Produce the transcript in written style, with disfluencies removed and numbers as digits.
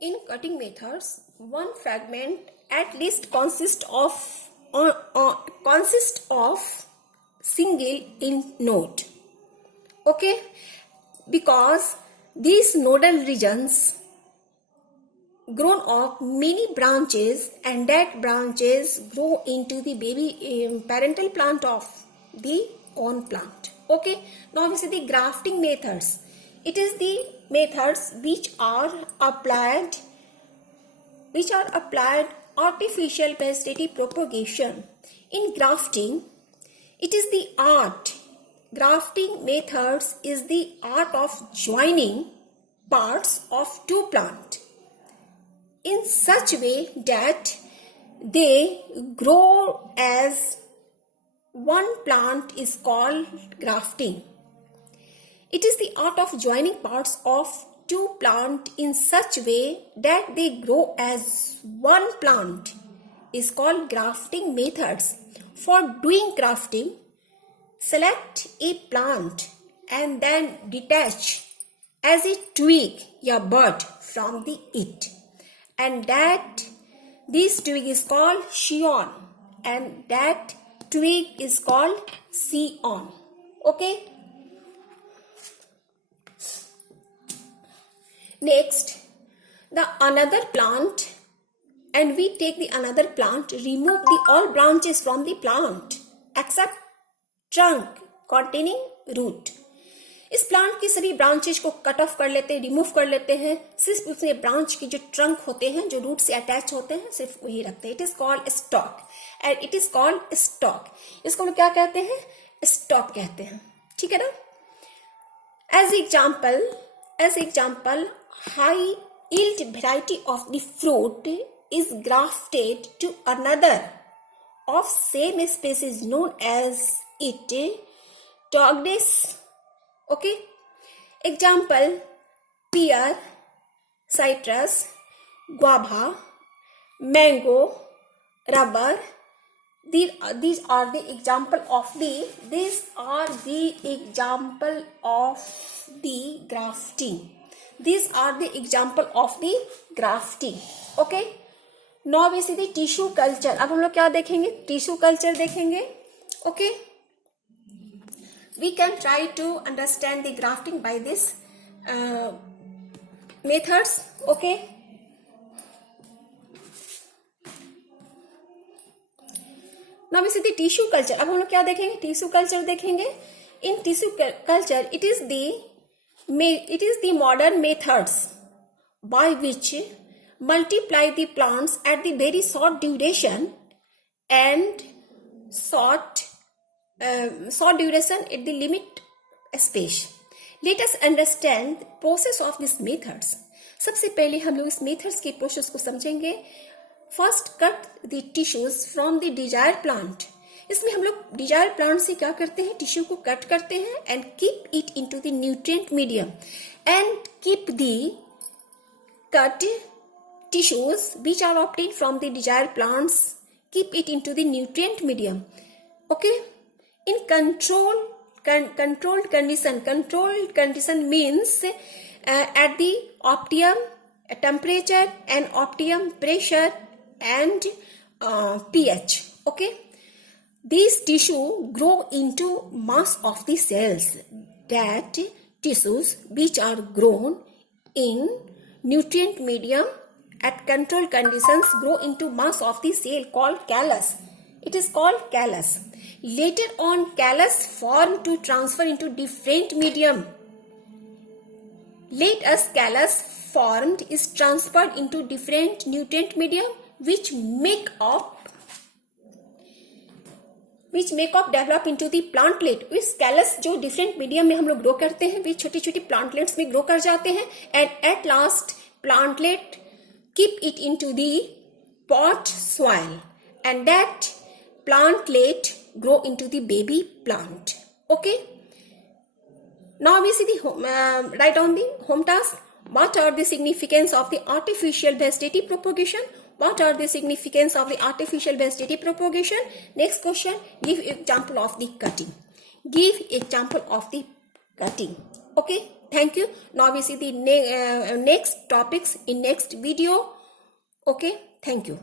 In cutting methods, one fragment at least consists of single in node. Okay, because these nodal regions grown of many branches, and that branches grow into the baby parental plant of the own plant. Okay, now we see the grafting methods. It is the methods which are applied artificial vegetative propagation. In grafting, it is the art. Grafting methods is the art of joining parts of two plants in such way that they grow as one plant is called grafting. It is the art of joining parts of two plants in such way that they grow as one plant is called grafting methods. For doing grafting, select a plant and then detach as a twig or bud from the it, and that this twig is called scion and that twig is called scion. Okay. Next, the another plant, and we take the another plant, remove the all branches from the plant except trunk containing root. इस plant की सभी branches को cut off कर लेते हैं, remove कर लेते हैं, सिर्फ उसमें ब्रांच के जो ट्रंक होते हैं जो रूट से अटैच होते हैं सिर्फ वही रखते हैं. It is called stock and it is called stock. इसको हम क्या कहते हैं? स्टॉक कहते हैं. ठीक है ना. As example high yield variety of the fruit is grafted to another of same species known as it Togdes. Okay. Example: pear, citrus, guava, mango, rubber. These are the example of the grafting. These are the example of the grafting. Okay. Now we see the tissue culture. अब हम लोग क्या देखेंगे? Tissue culture देखेंगे. Okay. We can try to understand the grafting by this methods. Okay. Now we see the tissue culture. अब हम लोग क्या देखेंगे? टिश्यू कल्चर देखेंगे. In tissue culture, it is the modern methods by which multiply the plants at the very short duration and short duration at the limit space. Let us understand the process of these methods. सबसे पहले हम लोग इस methods के process को समझेंगे. First, cut the tissues from the desired plant. इसमें हम लोग डिजायर प्लांट से क्या करते हैं? टिश्यू को कट करते हैं and keep it into the nutrient medium and keep the cut tissues which are obtained from the desired plants, keep it into the nutrient medium. Okay. In controlled condition means at the optimum temperature and optimum pressure and pH. Okay. These tissue grow into mass of the cells. That tissues which are grown in nutrient medium at controlled conditions grow into mass of the cell called callus. It is called callus. Later on, callus form to transfer into different medium. Later, callus formed is transferred into different nutrient medium which make up develop into the plantlet. इस callus जो different medium में हम लोग grow करते हैं वे छोटी छोटी plantlets में ग्रो कर जाते हैं and at last plantlet keep it into the pot soil and that plantlet grow into the baby plant. Okay. Now we see the right on the home task. What are the significance of the artificial vegetative propagation? What are the significance of the artificial vegetative propagation? Next question, give example of the cutting. Give example of the cutting. Okay. thank you. Now we see the next topics in next video. Okay, thank you.